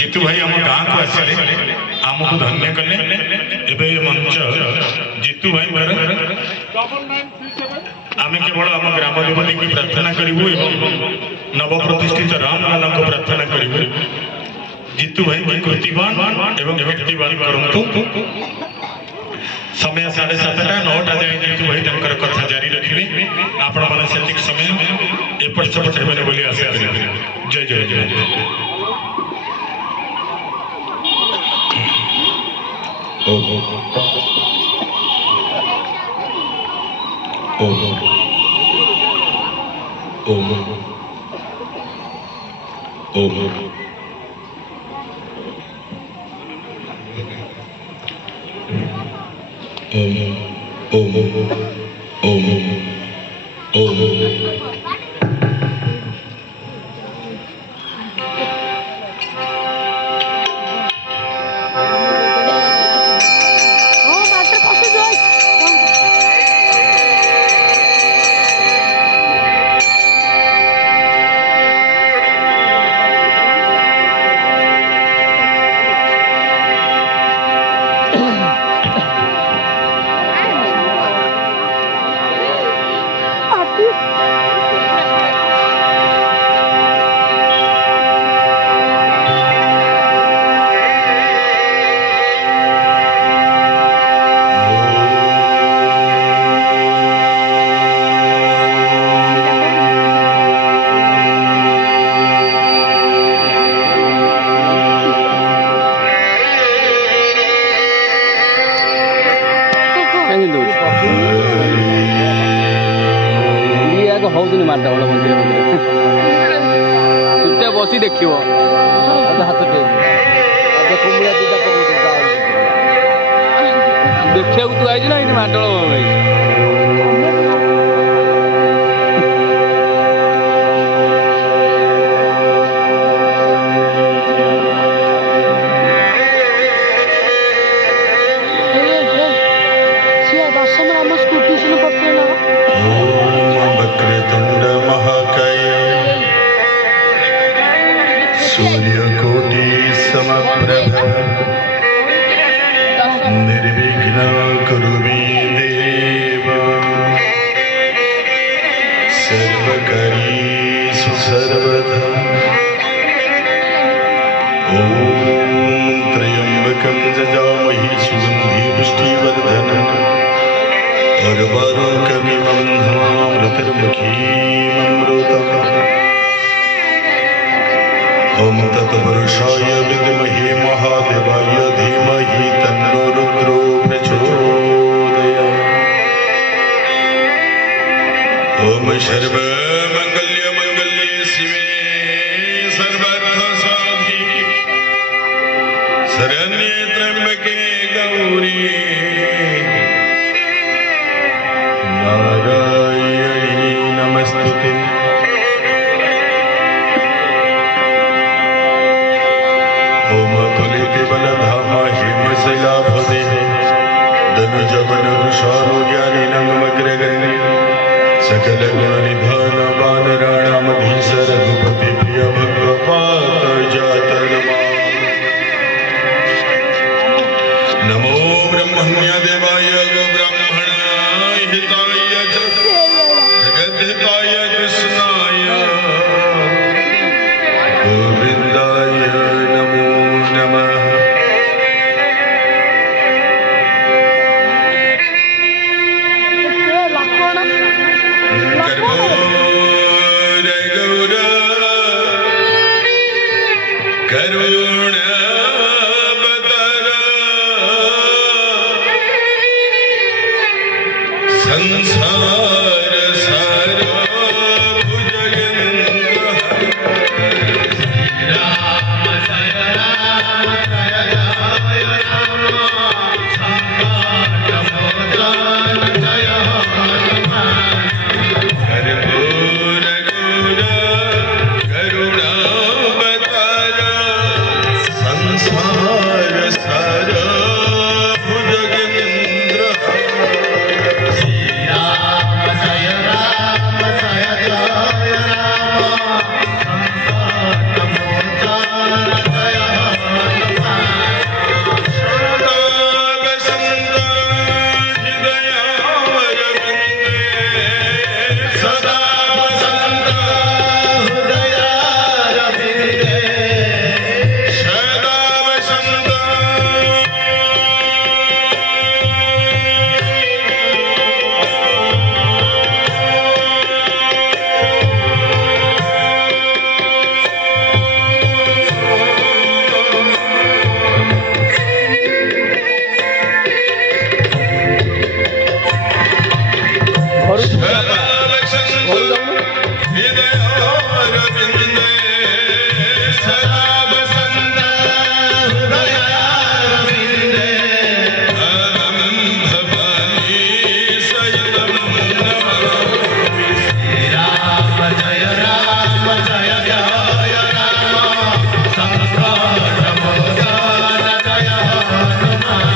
जीतू भाई आम गाँ को आसिले आमको धन्य कले एवं मंच जीतू भाई आम केवल आम ग्राम देवती की प्रार्थना करूँ नव प्रतिष्ठित राम लाला को प्रार्थना करूँ जीतू भाई की कृतिवान एवं व्यक्तिवान करंतु समय 7:30 9टा जाए जीतू भाई तंकर कथा जारी रखिले आपण माने सेतिक समय एपट सेपट हेबे बोली आशा करिवे जय जय जय ओम ओम ओम ओम ओम ओम ओम बसी देखियो हाथ देखा तू आई ना ये माडल सूर्यकोटि समप्रभ निर्विघ्न कुरु मे देव सर्वकार्येषु सर्वदा ॐ त्र्यम्बकं यजामहे सुगन्धिं पुष्टिवर्धनम् उर्वारुकमिव बन्धनामृतर्मुखीममृतम् ओम तत्पुरुषाय विद्महे महादेवाय धीमहि तन्नो रुद्रो प्रचोदयात् ओम सर्वमंगल्ये शिवे सर्वार्थसाधिके शरण्ये त्र्यंबके गौरी नारायणी नमस्तुते ओम तुलिते बलधामा हिमशैलाभदे धनुजवन वृषारोग्यानि नमग्रगण्य सकल गुणनिधान वानराणामधीश रघुपति प्रिय भगवपात जात नमो ब्रह्मण्य देवाय गो ब्राह्मणाय हिताय च जगद्धिताय कृष्णाय गोविन्दाय नमो नमः करुणावतार संसार सार भुजगेन्द्र राम जय राम संकट मोचन जय कर्पूर गौर करुणावतार संसार सार भुजगेन्द्र हनुमान